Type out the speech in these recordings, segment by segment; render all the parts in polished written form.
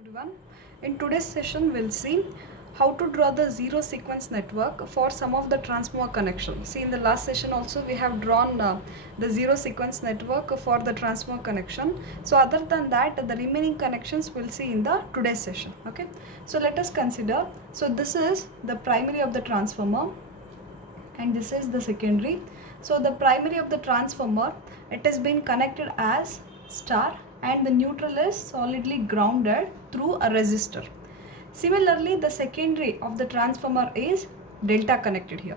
everyone. In today's session, we'll see how to draw the zero sequence network for some of the transformer connection. See, in the last session also we have drawn the zero sequence network for the transformer connection. So other than that, the remaining connections we'll see in the today's session. Okay. So let us consider. So this is the primary of the transformer and this is the secondary. So the primary of the transformer, it has been connected as star and the neutral is solidly grounded through a resistor. Similarly, the secondary of the transformer is delta connected here.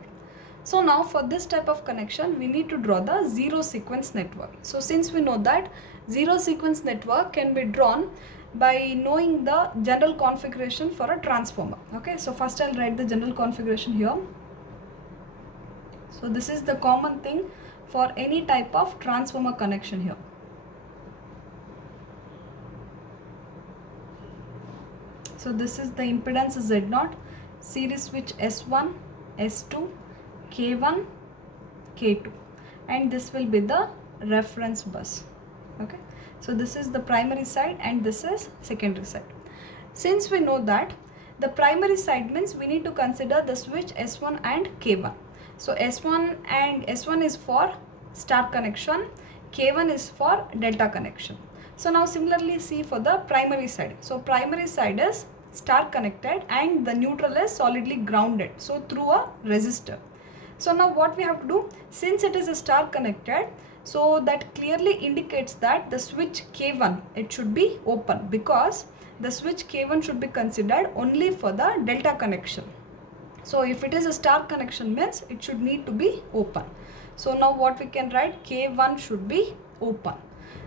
So now for this type of connection, we need to draw the zero sequence network. So since we know that zero sequence network can be drawn by knowing the general configuration for a transformer. Okay, so first I'll write the general configuration here. So this is the common thing for any type of transformer connection here. So this is the impedance Z0, series switch S1, S2, K1, K2, and this will be the reference bus. Okay, so this is the primary side and this is secondary side. Since we know that the primary side means we need to consider the switch S1 and K1. So S1 is for star connection, K1 is for delta connection. So now similarly see for the primary side. So primary side is star connected and the neutral is solidly grounded, so through a resistor. So now what we have to do, since it is a star connected, so that clearly indicates that the switch K1, it should be open because the switch K1 should be considered only for the delta connection. So if it is a star connection means it should need to be open. So now what we can write, K1 should be open.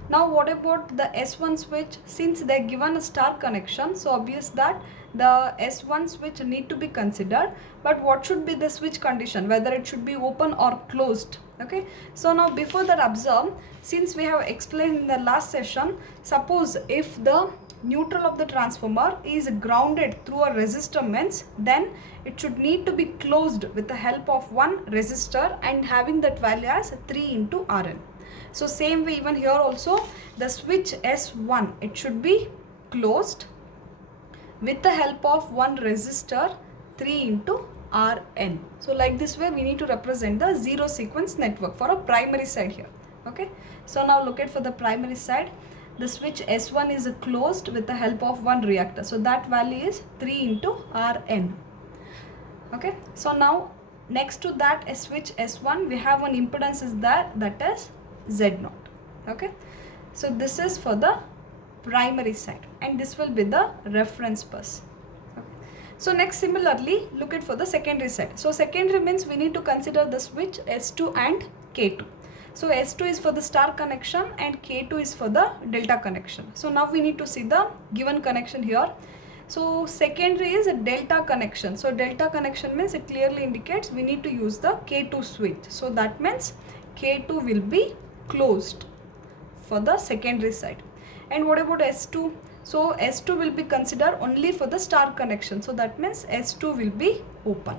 Now what about the S1 switch? Since they are given a star connection, so obvious that the S1 switch need to be considered. But what should be the switch condition? Whether it should be open or closed. Okay. So now before that observe, since we have explained in the last session, suppose if the neutral of the transformer is grounded through a resistor means then it should need to be closed with the help of one resistor and having that value as 3 into Rn. So same way even here also the switch S1, it should be closed with the help of one resistor 3 into Rn. So like this way we need to represent the zero sequence network for a primary side here. Okay. So now look at for the primary side. The switch S1 is closed with the help of one reactor. So that value is 3 into Rn. Okay. So now next to that switch S1 we have one impedance is there, that is Z0. Okay. So this is for the primary side and this will be the reference bus. Okay. So next similarly look at for the secondary side. So secondary means we need to consider the switch S2 and K2. So S2 is for the star connection and K2 is for the delta connection. So now we need to see the given connection here. So secondary is a delta connection. So delta connection means it clearly indicates we need to use the K2 switch. So that means K2 will be closed for the secondary side. And what about S2? So S2 will be considered only for the star connection. So that means S2 will be open.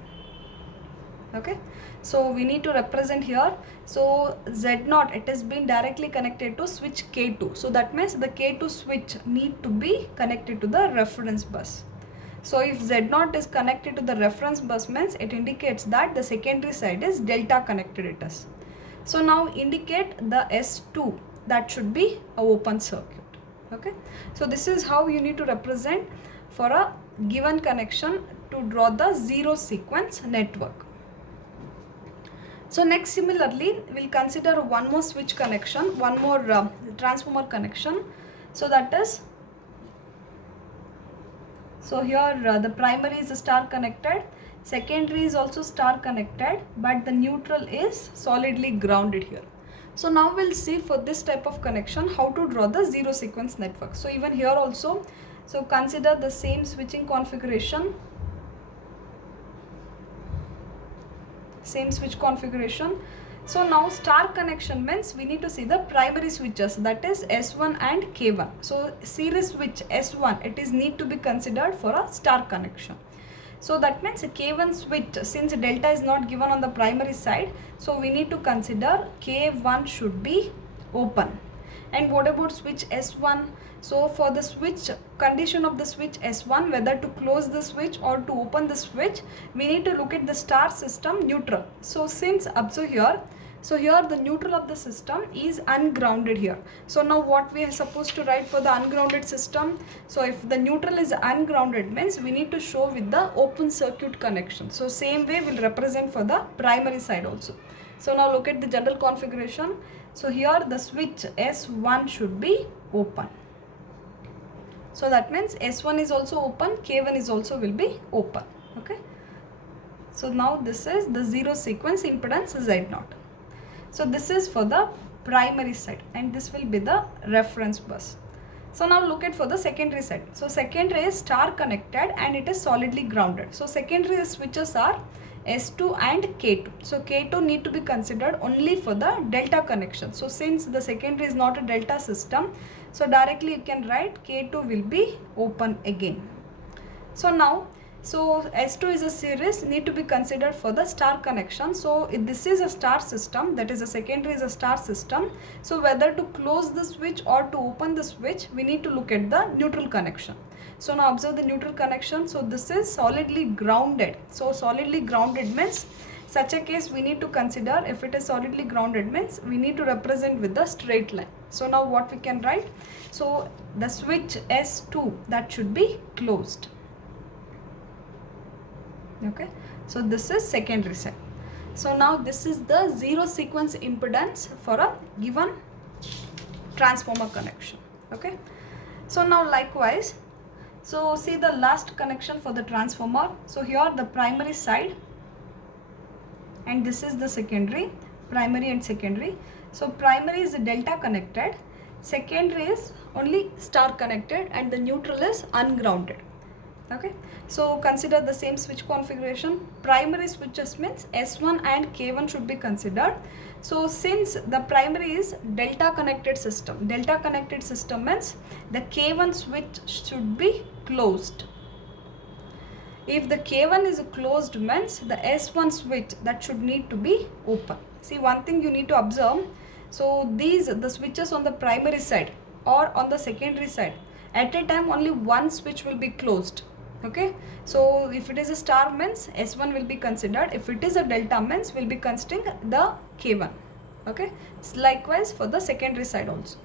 Okay. So we need to represent here. So Z0, it has been directly connected to switch K2. So that means the K2 switch need to be connected to the reference bus. So if Z0 is connected to the reference bus means it indicates that the secondary side is delta connected it is. So now indicate the S2, that should be a open circuit. Okay. So this is how you need to represent for a given connection to draw the zero sequence network. So next similarly we'll consider one more switch connection, one more transformer connection. So that is, so here the primary is star connected, secondary is also star connected, but the neutral is solidly grounded here. So now we'll see for this type of connection how to draw the zero sequence network. So even here also, so consider the same switching configuration. Same switch configuration. So now star connection means we need to see the primary switches, that is S1 and K1. So series switch S1, it is need to be considered for a star connection. So that means K1 switch, since delta is not given on the primary side, so we need to consider K1 should be open And what about switch S1? So for the switch, condition of the switch S1, whether to close the switch or to open the switch, we need to look at the star system neutral. So since observe here, so here the neutral of the system is ungrounded here. So now what we are supposed to write for the ungrounded system? So if the neutral is ungrounded means we need to show with the open circuit connection. So same way we'll represent for the primary side also. So now look at the general configuration. So here the switch S1 should be open. So that means S1 is also open, K1 is also will be open. Okay. So now this is the zero sequence impedance Z0. So this is for the primary side and this will be the reference bus. So now look at for the secondary side. So secondary is star connected and it is solidly grounded. So secondary switches are S2 and K2. So K2 need to be considered only for the delta connection. So since the secondary is not a delta system, so directly you can write K2 will be open again. So now, so S2 is a series need to be considered for the star connection. So if this is a star system, that is a secondary is a star system. So whether to close the switch or to open the switch, we need to look at the neutral connection. So now observe the neutral connection. So this is solidly grounded. So solidly grounded means such a case we need to consider, if it is solidly grounded means we need to represent with the straight line. So now what we can write? So the switch S2 that should be closed. Okay, so this is secondary side. So now this is the zero sequence impedance for a given transformer connection. Okay, so now likewise, so see the last connection for the transformer. So here the primary side and this is the secondary, primary and secondary. So primary is delta connected, secondary is only star connected and the neutral is ungrounded. Okay, so consider the same switch configuration. Primary switches means S1 and K1 should be considered. So since the primary is delta connected system means the K1 switch should be closed. If the K1 is closed means the S1 switch that should need to be open. See, one thing you need to observe. So these the switches on the primary side or on the secondary side, at a time only one switch will be closed. Okay, so if it is a star means S1 will be considered, if it is a delta means will be considering the K1. Okay, likewise for the secondary side also.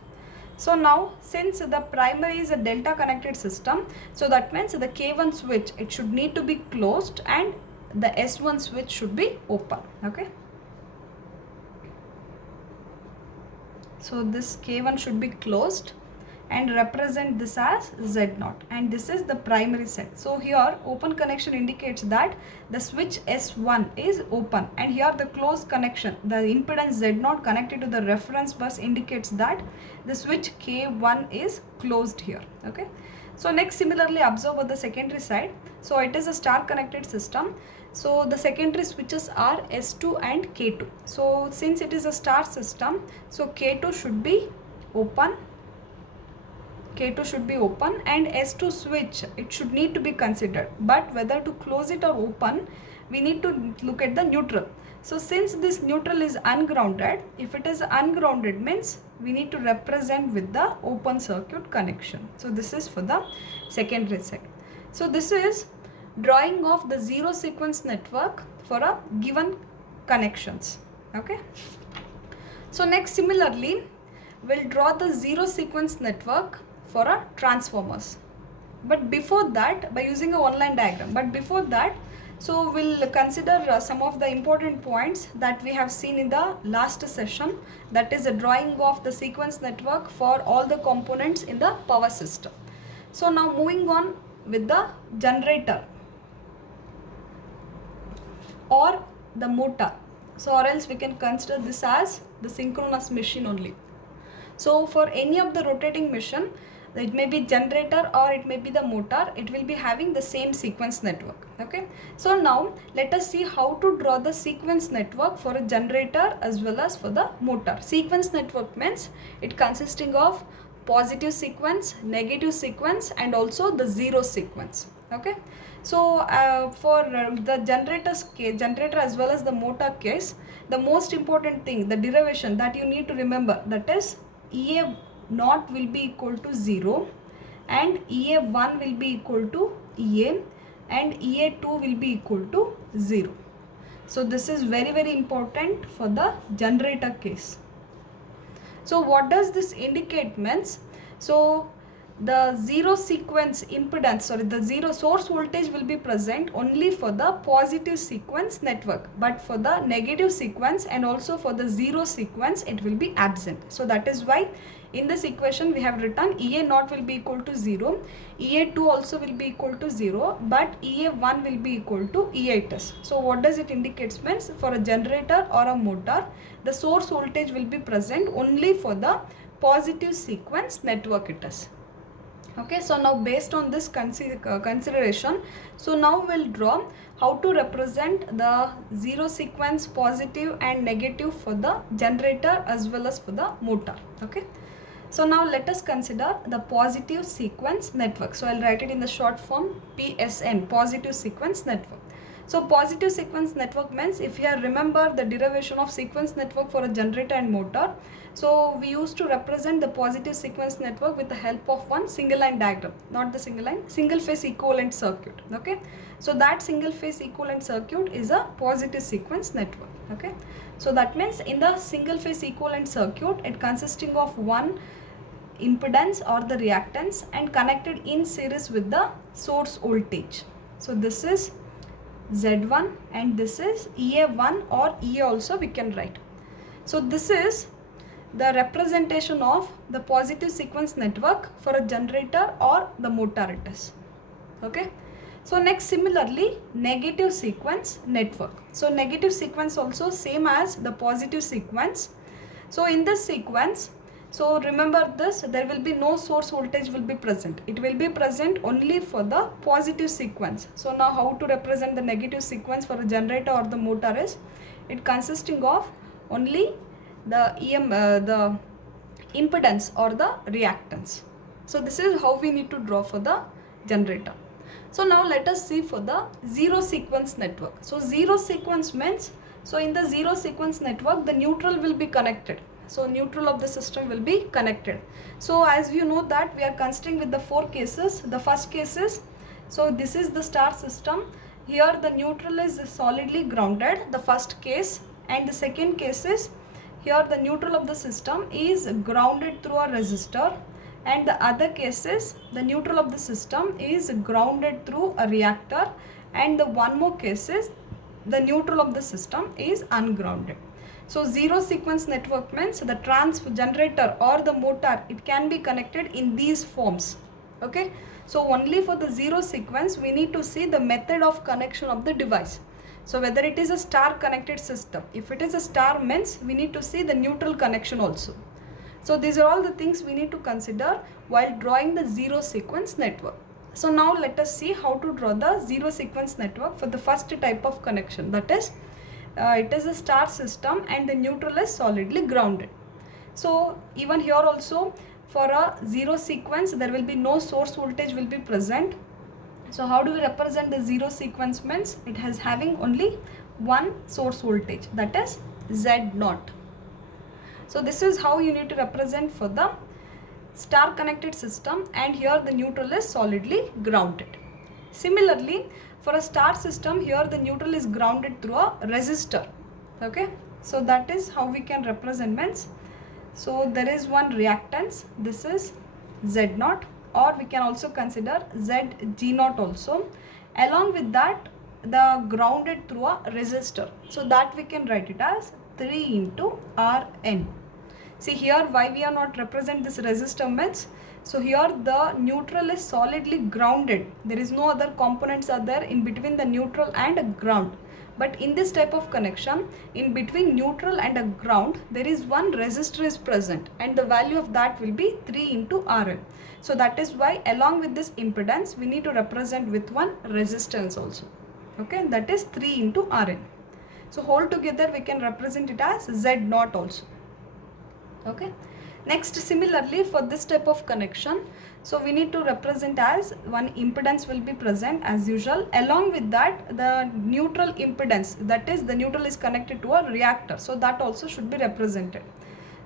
So now since the primary is a delta connected system, so that means the K1 switch it should need to be closed and the S1 switch should be open. Okay, so this K1 should be closed and represent this as Z0 and this is the primary side. So here open connection indicates that the switch S1 is open and here the closed connection, the impedance Z0 connected to the reference bus indicates that the switch K1 is closed here. Okay, so next similarly observe on the secondary side. So it is a star connected system. So the secondary switches are S2 and K2. So since it is a star system, so K2 should be open, K2 should be open and S2 switch it should need to be considered, but whether to close it or open we need to look at the neutral. So since this neutral is ungrounded, if it is ungrounded means we need to represent with the open circuit connection. So this is for the secondary side. So this is drawing of the zero sequence network for a given connections. Okay, so next similarly we'll draw the zero sequence network for a transformers, but before that by using a one line diagram. But before that, so we'll consider some of the important points that we have seen in the last session, that is a drawing of the sequence network for all the components in the power system. So now moving on with the generator or the motor, so or else we can consider this as the synchronous machine only. So for any of the rotating machine, it may be generator or it may be the motor, it will be having the same sequence network. Okay, so now let us see how to draw the sequence network for a generator as well as for the motor. Sequence network means it consisting of positive sequence, negative sequence and also the zero sequence. Okay, so for the generator's case, generator as well as the motor case, the most important thing, the derivation that you need to remember, that is EA naught will be equal to 0 and EA1 will be equal to EA and EA2 will be equal to 0. So this is very important for the generator case. So what does this indicate means? So the zero sequence impedance, the zero source voltage will be present only for the positive sequence network, but for the negative sequence and also for the zero sequence it will be absent. So that is why in this equation we have written EA0 will be equal to 0, EA2 also will be equal to 0, but EA1 will be equal to EA-test. So what does it indicate means? For a generator or a motor, the source voltage will be present only for the positive sequence network it is. Okay, so now based on this consideration, so now we'll draw how to represent the zero sequence positive and negative for the generator as well as for the motor. Okay, so now let us consider the positive sequence network. So I'll write it in the short form PSN, positive sequence network. So positive sequence network means, if you remember the derivation of sequence network for a generator and motor, so we used to represent the positive sequence network with the help of one single line diagram, not the single line, single phase equivalent circuit. Okay, so that single phase equivalent circuit is a positive sequence network. Okay, so that means in the single phase equivalent circuit, it consisting of one impedance or the reactance and connected in series with the source voltage. So this is Z1 and this is EA1 or EA also we can write. So this is the representation of the positive sequence network for a generator or the motor it is. Okay. So next, similarly, negative sequence network. So negative sequence also same as the positive sequence. So in this sequence, so remember this, there will be no source voltage will be present. It will be present only for the positive sequence. So now how to represent the negative sequence for a generator or the motor is, it consisting of only the the impedance or the reactance. So this is how we need to draw for the generator. So now let us see for the zero sequence network. So zero sequence means, so in the zero sequence network, the neutral will be connected. So neutral of the system will be connected. So as you know that we are considering with the four cases. The first case is, so this is the star system. Here the neutral is solidly grounded, the first case, and the second case is, here the neutral of the system is grounded through a resistor, and the other case is the neutral of the system is grounded through a reactor, and the one more case is the neutral of the system is ungrounded. So zero sequence network means the generator or the motor, it can be connected in these forms. Okay, so only for the zero sequence we need to see the method of connection of the device. So whether it is a star connected system, if it is a star means we need to see the neutral connection also. So these are all the things we need to consider while drawing the zero sequence network. So now let us see how to draw the zero sequence network for the first type of connection, that is it is a star system and the neutral is solidly grounded. So even here also for a zero sequence there will be no source voltage will be present. So how do we represent the zero sequence means, it has having only one source voltage, that is Z0. So this is how you need to represent for the star connected system, and here the neutral is solidly grounded. Similarly, for a star system, here the neutral is grounded through a resistor. Okay, so that is how we can represent means. So there is one reactance, this is Z0, or we can also consider ZG0 also. Along with that, the grounded through a resistor. So that we can write it as 3 into Rn. See here why we are not represent this resistor means, so here the neutral is solidly grounded. There is no other components are there in between the neutral and a ground. But in this type of connection, in between neutral and a ground, there is one resistor is present, and the value of that will be 3 into Rn. So that is why along with this impedance, we need to represent with one resistance also. Okay, that is 3 into Rn. So whole together we can represent it as Z0 also. Okay. Next, similarly for this type of connection, so we need to represent as one impedance will be present as usual. Along with that, the neutral impedance, that is the neutral is connected to a reactor, so that also should be represented.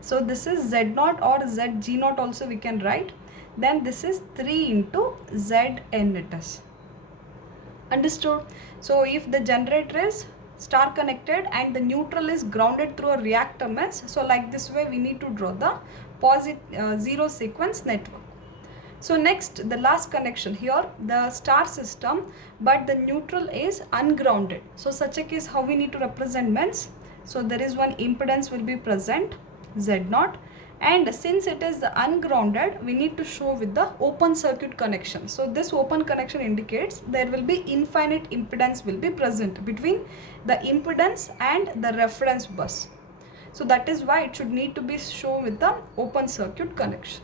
So this is Z naught or ZG naught also we can write. Then this is 3 into Zn it is. Understood? So if the generator is star connected and the neutral is grounded through a reactor mesh, so like this way we need to draw the zero sequence network. So next, the last connection here, the star system, but the neutral is ungrounded. So such a case, how we need to represent means, so there is one impedance will be present, Z0, and since it is ungrounded, we need to show with the open circuit connection. So this open connection indicates there will be infinite impedance will be present between the impedance and the reference bus. So that is why it should need to be shown with the open circuit connection.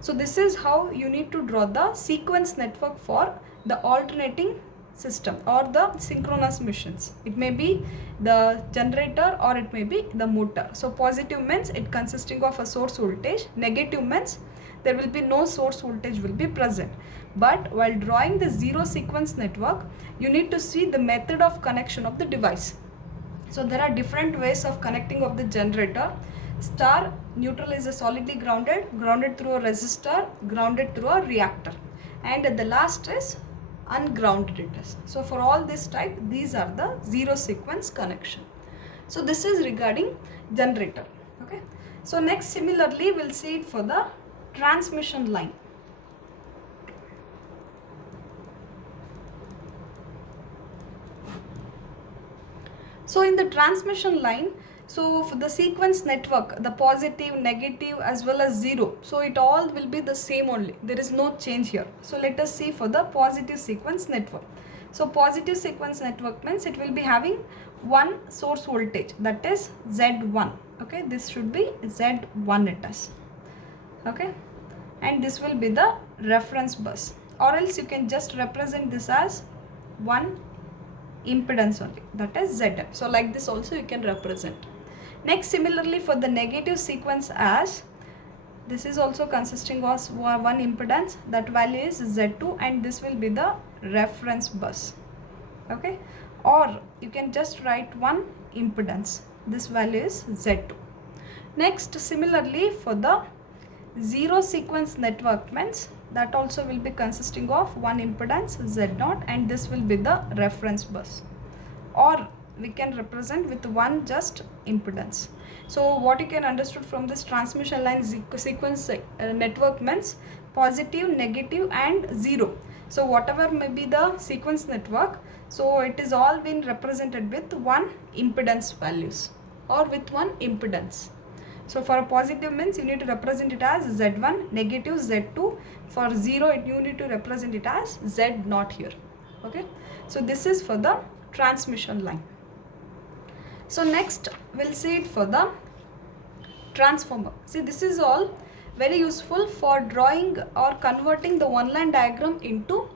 So this is how you need to draw the sequence network for the alternating system or the synchronous machines. It may be the generator or it may be the motor. So positive means it consisting of a source voltage, negative means there will be no source voltage will be present. But while drawing the zero sequence network, you need to see the method of connection of the device. So there are different ways of connecting of the generator. Star, neutral is a solidly grounded, grounded through a resistor, grounded through a reactor, and the last is ungrounded it is. So for all this type, these are the zero sequence connection. So this is regarding generator. Okay. So next, similarly we'll see it for the transmission line. So in the transmission line, so for the sequence network, the positive, negative as well as zero, so it all will be the same only. There is no change here. So let us see for the positive sequence network. So positive sequence network means it will be having one source voltage, that is Z1. Okay, this should be Z1 it is. Okay, and this will be the reference bus, or else you can just represent this as one impedance only, that is Zn. So like this also you can represent. Next, similarly for the negative sequence, as this is also consisting of one impedance, that value is Z2, and this will be the reference bus. Okay, or you can just write one impedance, this value is Z2. Next, similarly for the zero sequence network means that also will be consisting of one impedance Z0, and this will be the reference bus, or we can represent with one just impedance. So what you can understood from this transmission line sequence network means positive, negative and zero. So whatever may be the sequence network, so it is all been represented with one impedance values or with one impedance. So for a positive means you need to represent it as Z1, negative Z2. For zero, you need to represent it as Z0 here. Okay. So this is for the transmission line. So next we'll see it for the transformer. See, this is all very useful for drawing or converting the one line diagram into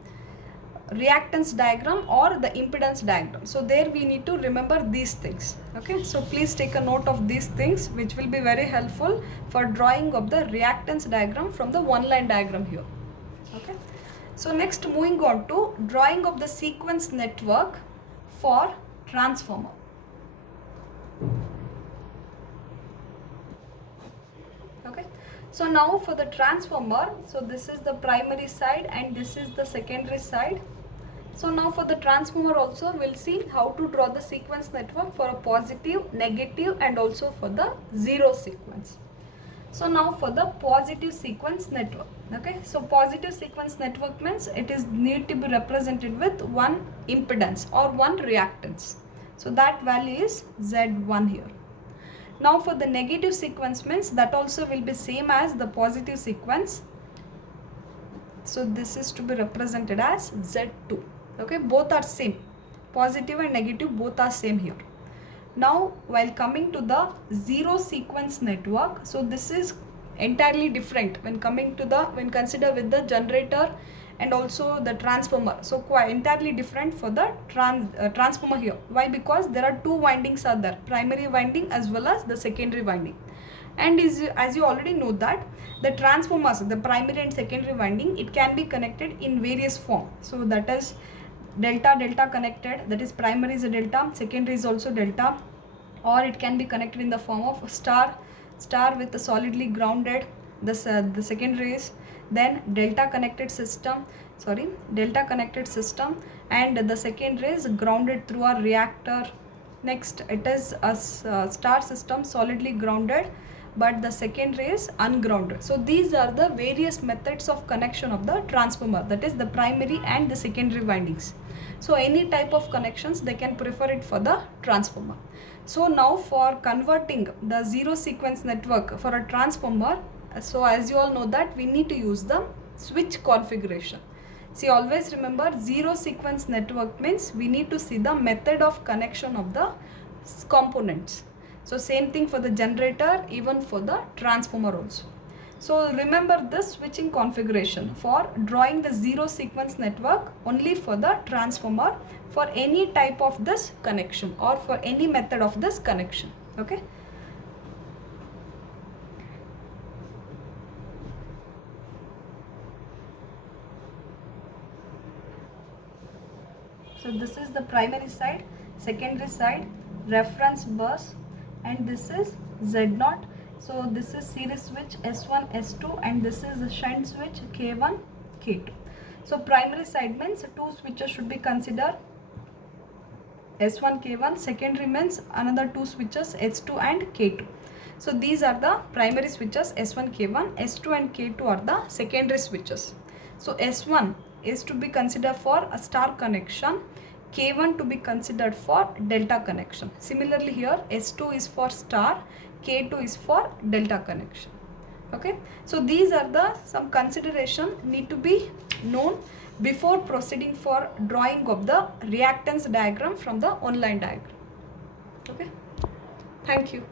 reactance diagram or the impedance diagram. So there we need to remember these things. Okay, so please take a note of these things, which will be very helpful for drawing of the reactance diagram from the one line diagram here. Okay, so next moving on to drawing of the sequence network for transformer. Okay, so now for the transformer, so this is the primary side and this is the secondary side. So now for the transformer also we'll see how to draw the sequence network for a positive, negative and also for the zero sequence. So now for the positive sequence network. Okay, so positive sequence network means it is need to be represented with one impedance or one reactance. So that value is Z1 here. Now for the negative sequence means that also will be same as the positive sequence. So this is to be represented as Z2. Okay, both are same. Positive and negative both are same here. Now while coming to the zero sequence network, so this is entirely different when coming to the, when consider with the generator and also the transformer. So quite entirely different for the transformer here. Why? Because there are two windings are there, primary winding as well as the secondary winding. And as you already know that the transformers, the primary and secondary winding, it can be connected in various form. So that is delta connected, that is primary is a delta, secondary is also delta, or it can be connected in the form of star, star with a solidly grounded, the secondary is then delta connected system, and the secondary is grounded through a reactor. Next it is a star system solidly grounded, but the secondary is ungrounded. So these are the various methods of connection of the transformer, that is the primary and the secondary windings. So any type of connections they can prefer it for the transformer. So now for converting the zero sequence network for a transformer, so as you all know that we need to use the switch configuration. See, always remember, zero sequence network means we need to see the method of connection of the components. So same thing for the generator, even for the transformer also. So remember this switching configuration for drawing the zero sequence network only for the transformer for any type of this connection or for any method of this connection. Okay. So this is the primary side, secondary side, reference bus, and this is Z0. So this is series switch S1, S2, and this is a shunt switch K1, K2. So primary side means two switches should be considered, S1, K1. Secondary means another two switches S2 and K2. So these are the primary switches S1, K1, S2 and K2 are the secondary switches. So S1 is to be considered for a star connection, K1 to be considered for delta connection. Similarly here S2 is for star, K2 is for delta connection. Okay, so these are the some consideration need to be known before proceeding for drawing of the reactance diagram from the online diagram. Okay, thank you.